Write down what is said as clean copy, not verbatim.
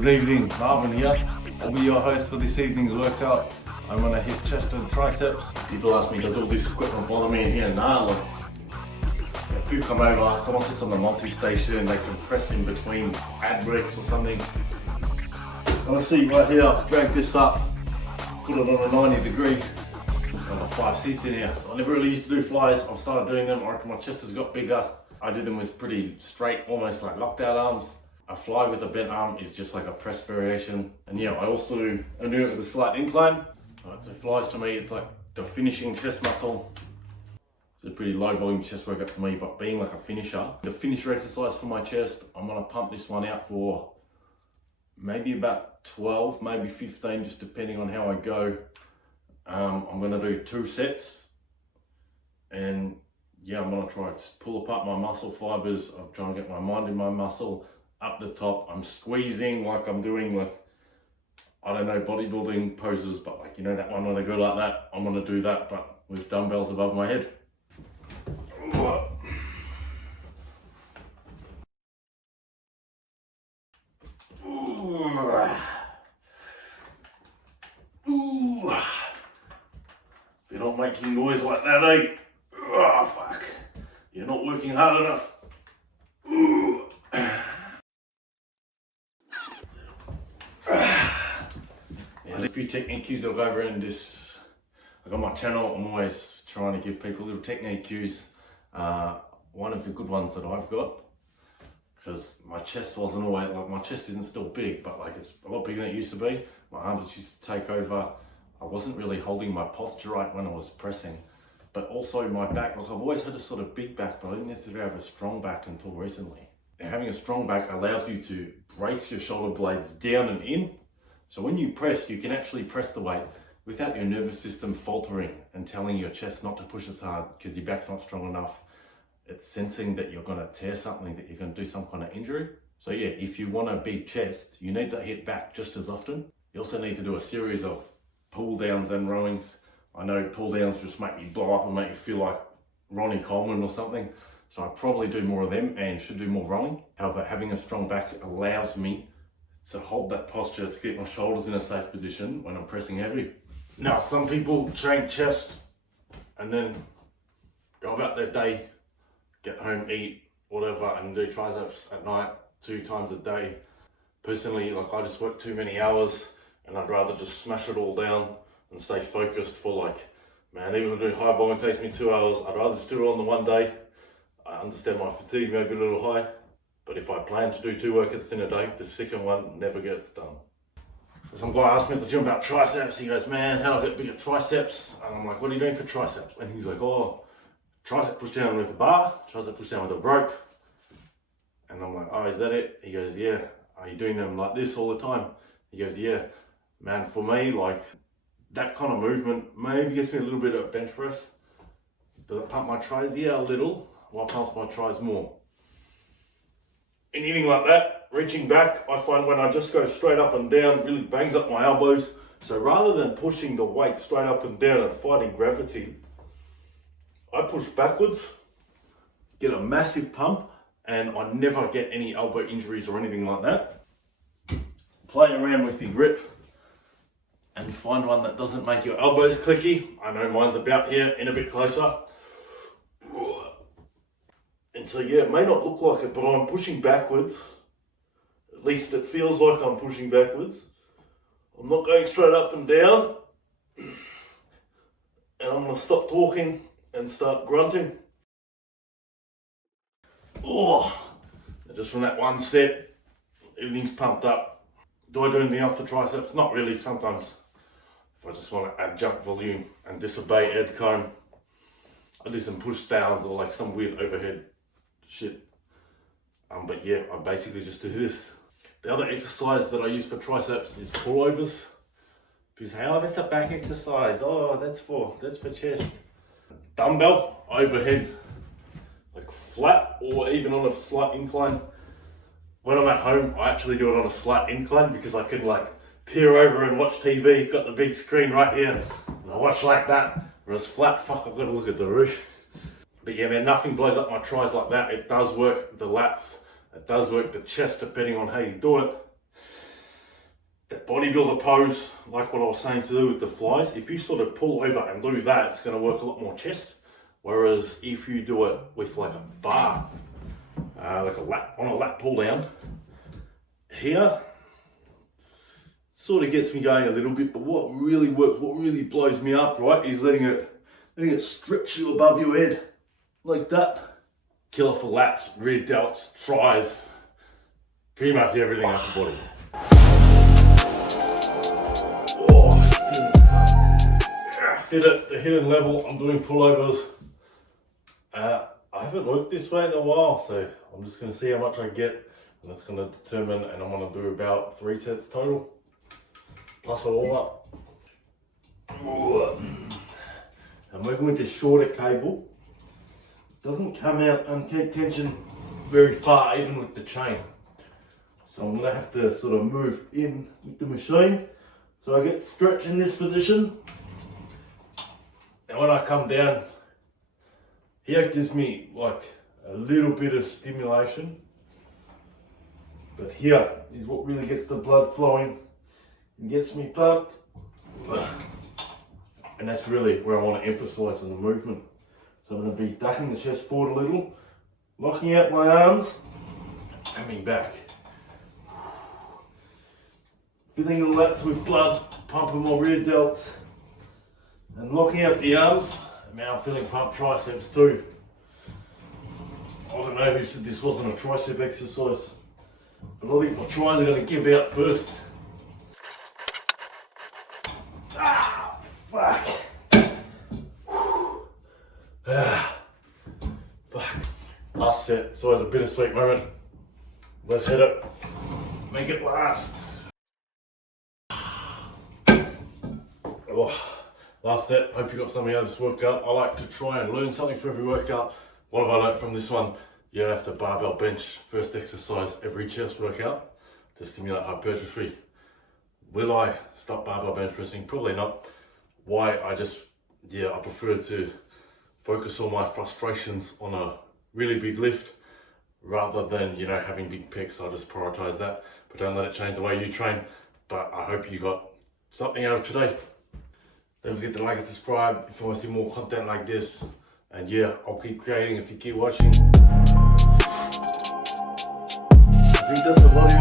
Good evening, Marvin here. I'll be your host for this evening's workout. I'm gonna hit chest and triceps. People ask me, does all this equipment bother me in here? Nah, look. If people come over, someone sits on the multi-station, they can press in between ad breaks or something. On a seat right here, drag this up, put it on a 90 degree. I've got 5 seats in here. So I never really used to do flies. I've started doing them. I reckon my chest has got bigger. I do them with pretty straight, almost like locked out arms. A fly with a bent arm is just like a press variation. And yeah, I also do it with a slight incline. Alright, so flies to me, it's like the finishing chest muscle. It's a pretty low volume chest workout for me, but being like a finisher, the finisher exercise for my chest, I'm gonna pump this one out for maybe about 12, maybe 15, just depending on how I go. I'm gonna do 2 sets, and yeah, I'm gonna try to pull apart my muscle fibers. I'm trying to get my mind in my muscle. Up the top, I'm squeezing like I'm doing like, I don't know, bodybuilding poses, but like, you know, that one when I go like that, I'm gonna do that, but with dumbbells above my head. If you're not making noise like that, eh? Oh, fuck. You're not working hard enough. There's a few technique cues I'll go over in this. Like on my channel, I'm always trying to give people little technique cues. One of the good ones that I've got, because my chest wasn't always, like my chest isn't still big, but like it's a lot bigger than it used to be. My arms used to take over. I wasn't really holding my posture right when I was pressing, but also my back. Like I've always had a sort of big back, but I didn't necessarily have a strong back until recently. Now having a strong back allows you to brace your shoulder blades down and in. So when you press, you can actually press the weight without your nervous system faltering and telling your chest not to push as hard because your back's not strong enough. It's sensing that you're gonna tear something, that you're gonna do some kind of injury. So yeah, if you want a big chest, you need to hit back just as often. You also need to do a series of pull downs and rowings. I know pull downs just make me blow up and make you feel like Ronnie Coleman or something. So I probably do more of them and should do more rowing. However, having a strong back allows me to hold that posture to keep my shoulders in a safe position when I'm pressing heavy. Now, some people train chest and then go about their day, get home, eat, whatever, and do triceps at night 2 times a day. Personally, like I just work too many hours and I'd rather just smash it all down and stay focused for like, man, even if doing high volume takes me 2 hours, I'd rather just do it on the one day. I understand my fatigue may be a little high, but if I plan to do 2 workouts in a day, the second one never gets done. Some guy asked me at the gym about triceps. He goes, man, how do I get bigger triceps? And I'm like, what are you doing for triceps? And he's like, oh, tricep push down with a bar, tricep push down with a rope. And I'm like, oh, is that it? He goes, yeah. Are you doing them like this all the time? He goes, yeah. Man, for me, like that kind of movement maybe gets me a little bit of bench press. Does it pump my tries? Yeah, a little. What pumps my tries more? Anything like that, reaching back, I find when I just go straight up and down, really bangs up my elbows. So rather than pushing the weight straight up and down and fighting gravity, I push backwards, get a massive pump, and I never get any elbow injuries or anything like that. Play around with your grip and find one that doesn't make your elbows clicky. I know mine's about here and a bit closer. And so yeah, it may not look like it, but I'm pushing backwards. At least it feels like I'm pushing backwards. I'm not going straight up and down. And I'm gonna stop talking and start grunting. Oh, just from that one set, everything's pumped up. Do I do anything else for triceps? Not really. Sometimes if I just want to add jump volume and disobey Ed Combe, I do some push downs or like some weird overhead shit. But yeah, I basically just do this. The other exercise that I use for triceps is pullovers. People say, oh, that's a back exercise. Oh, that's for chest. Dumbbell overhead, like flat or even on a slight incline. When I'm at home, I actually do it on a slight incline because I can like peer over and watch TV. Got the big screen right here, and I watch like that. Whereas flat, fuck, I've got to look at the roof. But yeah, man, nothing blows up my tries like that. It does work the lats, it does work the chest depending on how you do it. bodybuilder pose, like what I was saying to do with the flies, if you sort of pull over and do that, it's going to work a lot more chest. Whereas if you do it with like a bar, like a lat pull down, here, sort of gets me going a little bit. But what really works, what really blows me up, right, is letting it stretch you above your head like that. Killer for lats, rear delts, tries, pretty much everything up the body. Hit it, the hidden level. I'm doing pullovers. I haven't worked this way in a while, so I'm just going to see how much I get, and that's going to determine, and I'm going to do about 3 sets total, plus a warm up. I'm working with this shorter cable. Doesn't come out and keep tension very far, even with the chain. So I'm going to have to sort of move in with the machine. So I get stretched in this position. And when I come down, here it gives me like a little bit of stimulation. But here is what really gets the blood flowing and gets me pumped. And that's really where I want to emphasize on the movement. So I'm going to be ducking the chest forward a little, locking out my arms, coming back. Filling the lats with blood, pumping my rear delts, and locking out the arms. And now I'm feeling pump triceps too. I don't know who said this wasn't a tricep exercise, but I think my tries are going to give out first. Ah, fuck. Fuck. Last set. It's always a bittersweet moment. Let's hit it. Make it last. Oh, last set. Hope you got something out of this workout. I like to try and learn something for every workout. What have I learned from this one? You don't have to barbell bench first exercise every chest workout to stimulate hypertrophy. Will I stop barbell bench pressing? Probably not. Why? I prefer to focus all my frustrations on a really big lift rather than, having big pecs. I'll just prioritize that, but don't let it change the way you train. But I hope you got something out of today. Don't forget to like and subscribe if you want to see more content like this. And yeah, I'll keep creating if you keep watching. I think that's the body